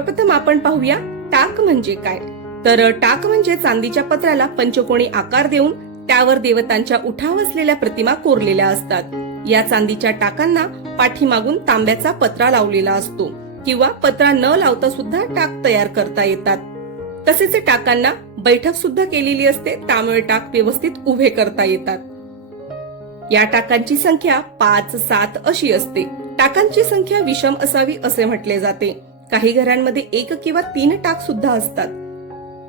सर्वप्रथम आपण पाहूया टाक म्हणजे काय. तर टाक म्हणजे चांदीच्या पत्राला पंचकोणी आकार देऊन त्यावर देवतांच्या उठाव असलेल्या प्रतिमा कोरलेल्या असतात. या चांदीच्या टाकांना पाठीमागून तांब्याचा पत्रा लावलेला असतो किंवा पत्रा न लावता सुद्धा टाक तयार करता येतात. तसेच टाकांना बैठक सुद्धा केलेली असते त्यामुळे टाक व्यवस्थित उभे करता येतात. या टाकांची संख्या पाच सात अशी असते. टाकांची संख्या विषम असावी असे म्हटले जाते. काही घरांमध्ये एक किंवा तीन टाक सुद्धा असतात.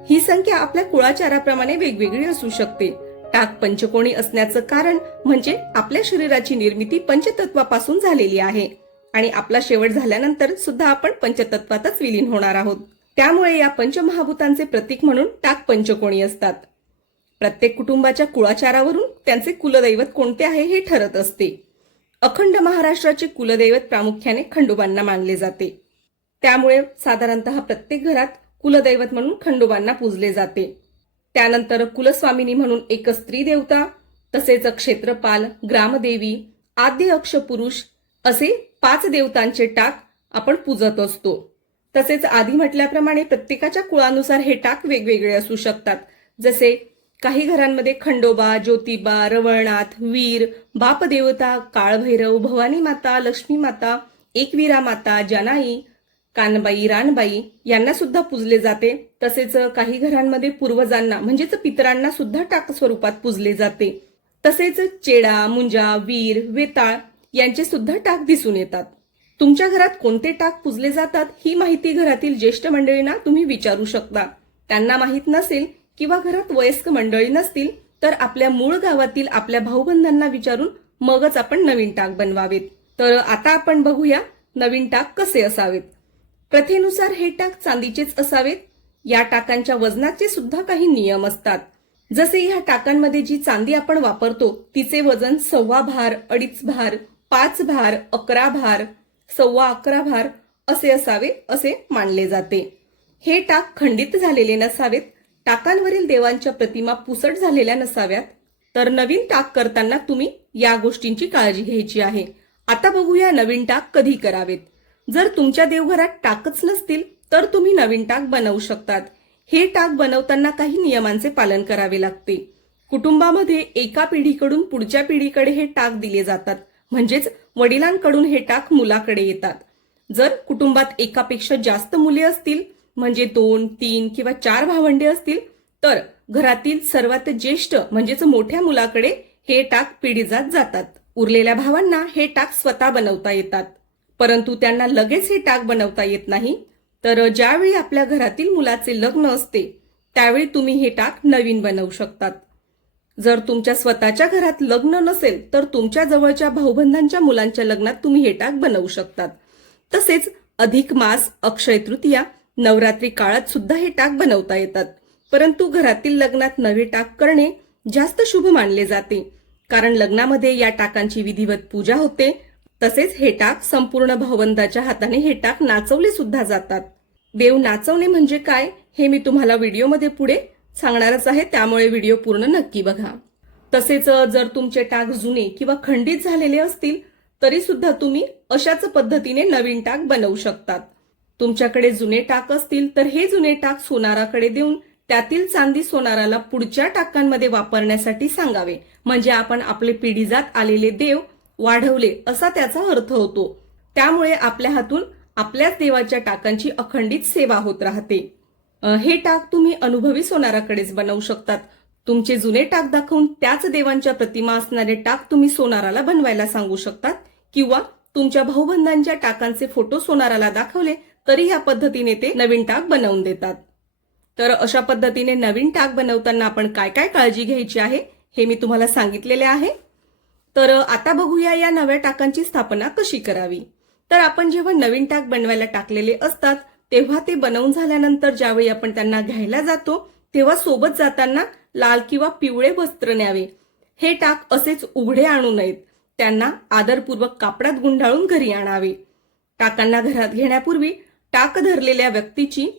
ही संख्या आपल्या कुळाचाराप्रमाणे वेगवेगळी असू शकते. टाक पंचकोणी असण्याचं कारण म्हणजे आपल्या शरीराची निर्मिती पंचतत्वापासून झालेली आहे. आणि आपला शेवट झाल्यानंतर सुद्धा आपण पंचतत्वातच विलीन होणार आहोत. त्यामुळे या पंचमहाभूतांचे प्रतीक म्हणून टाक पंचकोणी असतात. प्रत्येक कुटुंबाच्या कुळाचारावरून त्यांचे कुलदैवत कोणते आहे हे ठरत असते. अखंड महाराष्ट्राचे कुलदैवत प्रामुख्याने खंडोबांना मानले जाते. त्यामुळे साधारणतः प्रत्येक घरात कुलदैवत म्हणून खंडोबांना पूजले जाते. त्यानंतर कुलस्वामिनी म्हणून एक स्त्री देवता तसेच क्षेत्रपाल ग्रामदेवी आद्य अक्ष पुरुष असे पाच देवतांचे टाक आपण पूजत असतो. तसेच आधी म्हटल्याप्रमाणे प्रत्येकाच्या कुळानुसार हे टाक वेगवेगळे असू शकतात. जसे काही घरांमध्ये खंडोबा ज्योतिबा रवळनाथ वीर बापदेवता काळभैरव भवानी माता लक्ष्मी माता एकवीरा माता जनाई कानबाई रानबाई यांना सुद्धा पूजले जाते. तसेच काही घरांमध्ये पूर्वजांना म्हणजेच पितरांना सुद्धा टाक स्वरूपात पूजले जाते. तसेच चेडा मुंजा वीर वेताळ यांचे सुद्धा टाक दिसून येतात. तुमच्या घरात कोणते टाक पूजले जातात ही माहिती घरातील ज्येष्ठ मंडळींना तुम्ही विचारू शकता. त्यांना माहीत नसेल किंवा घरात वयस्क मंडळी नसतील तर आपल्या मूळ गावातील आपल्या भाऊबंधांना विचारून मगच आपण नवीन टाक बनवावेत. तर आता आपण बघूया नवीन टाक कसे असावेत. प्रथेनुसार हे टाक चांदीचेच असावेत. या टाकांच्या वजनाचे सुद्धा काही नियम असतात. जसे या टाकांमध्ये जी चांदी आपण वापरतो तिचे वजन सव्वा भार अडीच भार पाच भार अकरा भार सव्वा अकरा भार असे असावे असे मानले जाते. हे टाक खंडित झालेले नसावेत. टाकांवरील देवांच्या प्रतिमा पुसट झालेल्या नसाव्यात. तर नवीन टाक करताना तुम्ही या गोष्टींची काळजी घ्यायची आहे. आता बघूया नवीन टाक कधी करावेत. जर तुमच्या देवघरात टाकच नसतील तर तुम्ही नवीन टाक बनवू शकतात. हे टाक बनवताना काही नियमांचे पालन करावे लागते. कुटुंबामध्ये एका पिढीकडून पुढच्या पिढीकडे हे टाक दिले जातात. म्हणजेच वडिलांकडून हे टाक मुलाकडे येतात. जर कुटुंबात एकापेक्षा जास्त मुले असतील म्हणजे दोन तीन किंवा चार भावंडे असतील तर घरातील सर्वात ज्येष्ठ म्हणजेच मोठ्या मुलाकडे हे टाक पिढीजात जातात. उरलेल्या भावांना हे टाक स्वतः बनवता येतात. परंतु त्यांना लगेच हे टाक बनवता येत नाही. तर ज्यावेळी आपल्या घरातील मुलाचे लग्न असते त्यावेळी तुम्ही हे टाक नवीन बनवू शकतात. जर तुमच्या स्वतःच्या घरात लग्न नसेल तर तुमच्या जवळच्या भाऊबंधांच्या मुलांच्या लग्नात तुम्ही हे टाक बनवू शकतात. तसेच अधिक मास अक्षय तृतीया नवरात्री काळात सुद्धा हे टाक बनवता येतात. परंतु घरातील लग्नात नवे टाक करणे जास्त शुभ मानले जाते. कारण लग्नामध्ये या टाकांची विधिवत पूजा होते तसेच हे टाक संपूर्ण भावंदाच्या हाताने हे टाक नाचवले सुद्धा जातात. देव नाचवणे म्हणजे काय हे मी तुम्हाला व्हिडिओमध्ये पुढे सांगणारच आहे त्यामुळे व्हिडिओ पूर्ण नक्की बघा. तसेच जर तुमचे टाक जुने किंवा खंडित झालेले असतील तरी सुद्धा तुम्ही अशाच पद्धतीने नवीन टाक बनवू शकतात. तुमच्याकडे जुने टाक असतील तर हे जुने टाक सोनाराकडे देऊन त्यातील चांदी सोनाराला पुढच्या टाकांमध्ये वापरण्यासाठी सांगावे. म्हणजे आपण आपले पिढीजात आलेले देव वाढवले असा त्याचा अर्थ होतो. त्यामुळे आपल्या हातून आपल्याच देवाच्या टाकांची अखंडित सेवा होत राहते. हे टाक तुम्ही अनुभवी सोनाराकडेच बनवू शकतात. तुमचे जुने टाक दाखवून त्याच देवांच्या प्रतिमा असणारे टाक तुम्ही सोनाराला बनवायला सांगू शकतात किंवा तुमच्या भाऊबंधांच्या टाकांचे फोटो सोनाराला दाखवले तरी या पद्धतीने ते नवीन टाक बनवून देतात. तर अशा पद्धतीने नवीन टाक बनवताना आपण काय काय काळजी घ्यायची आहे हे मी तुम्हाला सांगितलेले आहे. तर आता बघूया या नव्या टाकांची स्थापना कशी करावी. तर आपण जेव्हा नवीन टाक बनवायला टाकलेले असतात तेव्हा ते बनवून झाल्यानंतर ज्यावेळी आपण त्यांना घ्यायला जातो तेव्हा सोबत जाताना लाल किंवा पिवळे वस्त्र न्यावे. हे टाक असेच उघडे आणू नयेत. त्यांना आदरपूर्वक कापडात गुंडाळून घरी आणावे. टाकांना घरात घेण्यापूर्वी टाक धरलेल्या व्यक्तीची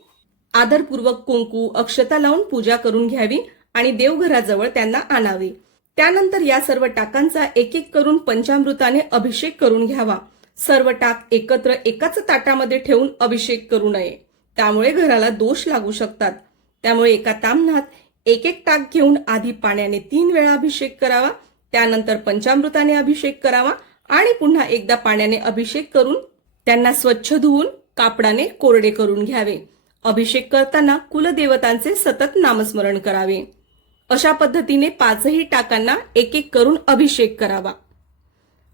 आदरपूर्वक कुंकू अक्षता लावून पूजा करून घ्यावी आणि देवघराजवळ त्यांना आणावे. त्यानंतर या सर्व टाकांचा एक एक करून पंचामृताने अभिषेक करून घ्यावा. सर्व टाक एकत्र एकाच ताटामध्ये ठेवून अभिषेक करू नये. त्यामुळे घराला दोष लागू शकतात. त्यामुळे एका तामणात एक एक टाक घेऊन आधी पाण्याने तीन वेळा अभिषेक करावा. त्यानंतर पंचामृताने अभिषेक करावा आणि पुन्हा एकदा पाण्याने अभिषेक करून त्यांना स्वच्छ धुवून कापडाने कोरडे करून घ्यावे. अभिषेक करताना कुलदेवतांचे सतत नामस्मरण करावे. अशा पद्धतीने पाचही टाकांना एक एक करून अभिषेक करावा.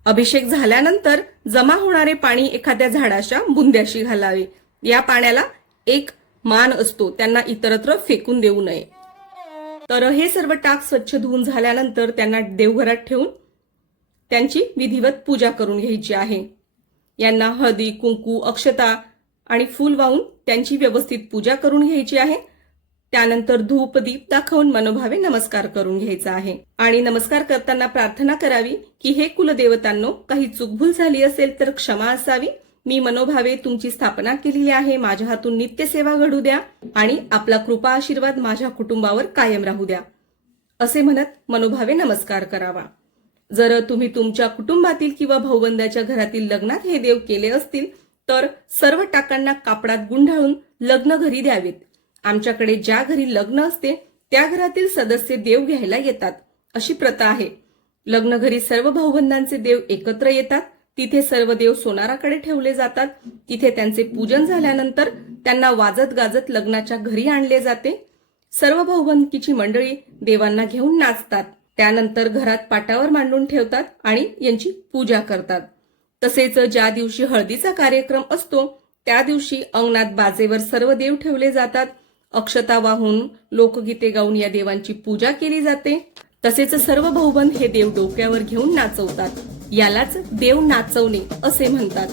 अभिषेक झाल्यानंतर जमा होणारे पाणी एखाद्या झाडाच्या बुंद्याशी घालावे. या पाण्याला एक मान असतो त्यांना इतरत्र फेकून देऊ नये. तर हे सर्व टाक स्वच्छ धुवून झाल्यानंतर त्यांना देवघरात ठेवून त्यांची विधिवत पूजा करून घ्यायची आहे. यांना हळदी कुंकू अक्षता आणि फूल वाहून त्यांची व्यवस्थित पूजा करून घ्यायची आहे. त्यानंतर धूप दीप दाखवून मनोभावे नमस्कार करून घ्यायचा आहे. आणि नमस्कार करताना प्रार्थना करावी की हे कुलदेवतांनो काही चूकभूल झाली असेल तर क्षमा असावी. मी मनोभावे तुमची स्थापना केलेली आहे. माझ्या हातून नित्यसेवा घडू द्या आणि आपला कृपा आशीर्वाद माझ्या कुटुंबावर कायम राहू द्या. असे म्हणत मनोभावे नमस्कार करावा. जर तुम्ही तुमच्या कुटुंबातील किंवा भाऊबंदाच्या घरातील लग्नात हे देव केले असतील तर सर्व टाकांना कापडात गुंडाळून लग्न घरी द्यावेत. आमच्याकडे ज्या घरी लग्न असते त्या घरातील सदस्य देव घ्यायला येतात अशी प्रथा आहे. लग्न घरी सर्व भाऊबंधांचे देव एकत्र येतात तिथे सर्व देव सोनाराकडे ठेवले जातात तिथे त्यांचे पूजन झाल्यानंतर त्यांना वाजत गाजत लग्नाच्या घरी आणले जाते. सर्व भाऊबंदकीची मंडळी देवांना घेऊन नाचतात त्यानंतर घरात पाटावर मांडून ठेवतात आणि यांची पूजा करतात. तसेच ज्या दिवशी हळदीचा कार्यक्रम असतो त्या दिवशी अंगणात बाजेवर सर्व देव ठेवले जातात अक्षता वाहून लोकगीते गाऊन या देवांची पूजा केली जाते. तसेच सर्व भाऊबंद हे देव डोक्यावर घेऊन नाचवतात. यालाच देव नाचवणे असे म्हणतात.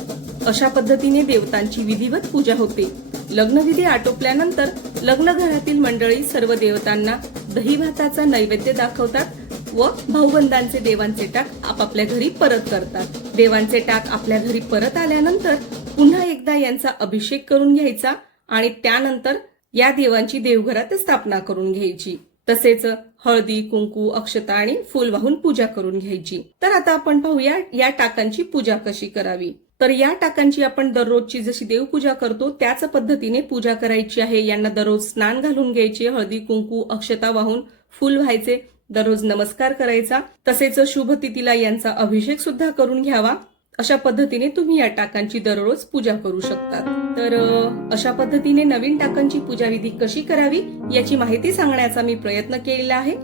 अशा पद्धतीने देवतांची विधिवत पूजा होते. लग्नविधी आटोपल्यानंतर लग्न घरातील मंडळी सर्व देवतांना दही भाताचा नैवेद्य दाखवतात व भाऊबंदांचे देवांचे टाक आपापल्या घरी परत करतात. देवांचे टाक आपल्या घरी परत आल्यानंतर पुन्हा एकदा यांचा अभिषेक करून घ्यायचा आणि त्यानंतर या देवांची देवघरात स्थापना करून घ्यायची. तसेच हळदी कुंकू अक्षता आणि फुल वाहून पूजा करून घ्यायची. तर आता आपण पाहूया या टाकांची पूजा कशी करावी. तर या टाकांची आपण दररोजची जशी देवपूजा करतो त्याच पद्धतीने पूजा करायची आहे. यांना दररोज स्नान घालून घ्यायचे हळदी कुंकू अक्षता वाहून फुल व्हायचे दररोज नमस्कार करायचा. तसेच शुभ तिथीला यांचा अभिषेक सुद्धा करून घ्यावा. अशा पद्धतीने तुम्ही या टाकांची दररोज पूजा करू शकता तर अशा पद्धतीने नवीन टाकांची पूजा विधी कशी करावी याची माहिती सांगण्याचा मी प्रयत्न केलेला आहे.